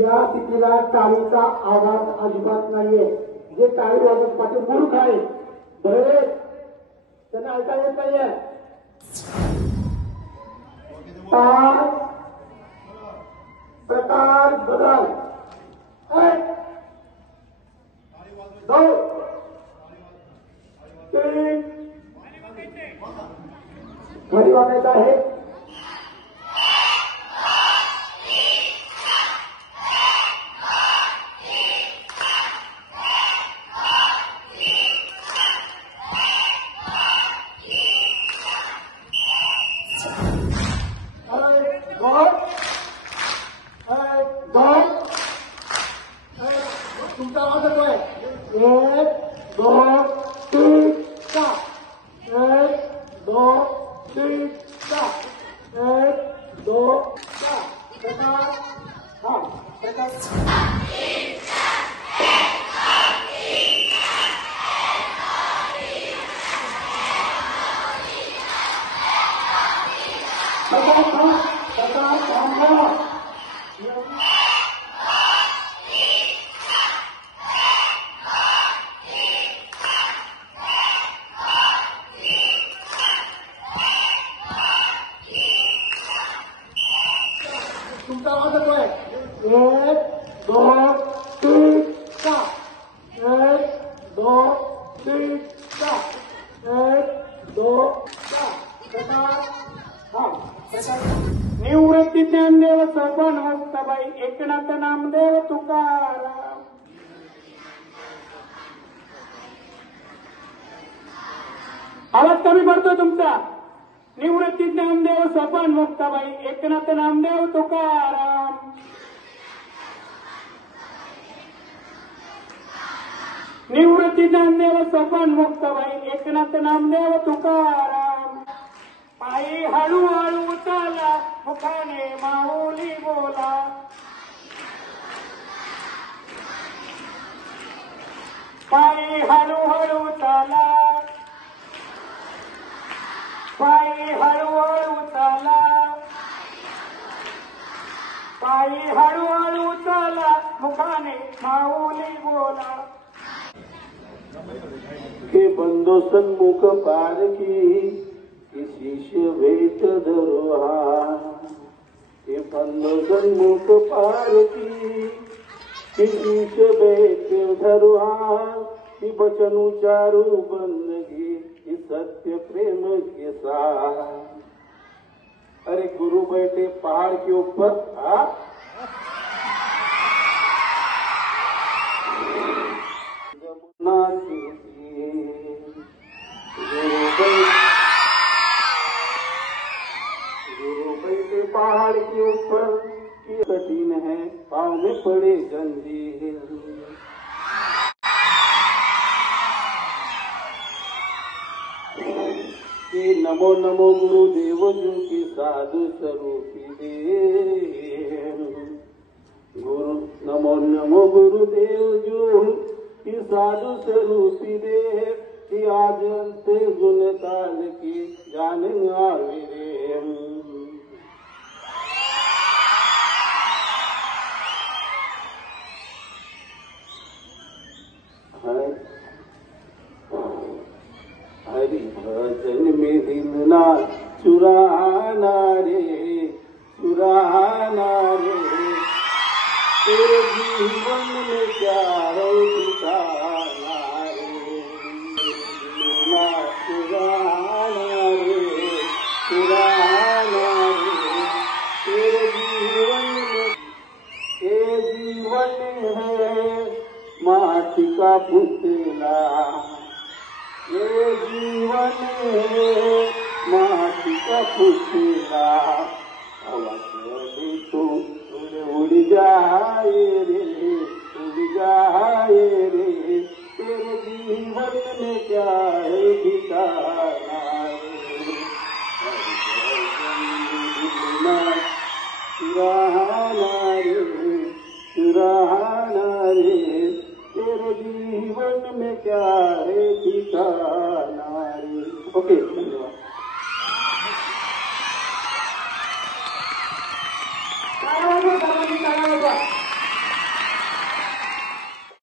या स्थितीला टाळीचा आवाज अजिबात नाहीये. जे टाळी वाजत पाठी मूर्ख आहे, बरे त्यांना ऐका येत नाहीये. 5 प्रकार बदल 1 2 3 घडी वागायचं आहे. तुमचा आवाज येतोय. 1 2 3 4 1 2 3 4 1 2 4 प्रकार हा प्रकार तुमचा आवाज येतोय. 1 2 3 4 1 2 3 4 1 2 4 प्रकार हा प्रकार निवृत्ती ज्ञानदेव सोपान मुक्ताबाई एकनाथ नामदेव तुकाराम. आवाज कमी पडतो तुमचा. निवृत्ती ज्ञानदेव सोपान मुक्ताबाई एकनाथ नामदेव तुकाराम. निवृत्ती ज्ञानदेव सोपान मुक्ताबाई एकनाथ नामदेव तुकाराम. पायी हळूहळू चाला मुखाने माऊली बोला. पायी हळूहळू चाला. पायी हळूहळू चाला. पायी हळूहळू चाला मुखाने माऊली बोला. हे बंदो सन्मुख पारखी शिष्य भेट धरुहा. हे बंदो सन्मुख पारखी शिष्य भेट धरुहा. ही बचन उचारू बंदगी ही सत्य प्रेम के साथ. अरे गुरु बैठे पहाड़ के ऊपर गुरु बैठे पहाड़ के ऊपर कठिन है पाँव में पड़े जंजीर. नमो नमो गुरुदेव जो की साधु स्वरूपी दे. गुरु नमो नमो गुरुदेव जो की साधु स्वरूपी दे. कि आज अंत गुण काल की जान आवे रे. हरि भजन में दिल ना चुराना रे चुराना रे. तेरे जीवन में प्यारो ठिकाना रे. ना चुराना रे चुराना रे. तेरे जीवन में ये जीवन है माटी का पुतला. ये जीवन है माटी का पुतला. तो उड़ जाए रे उड़ जाए रे. तेरे जीवन में क्या है ठिकाना रे. चुराना रे चुराना रे. तेरे जीवन में क्या है ठिकाना रे. ओके धन्यवाद. धन्यवाद.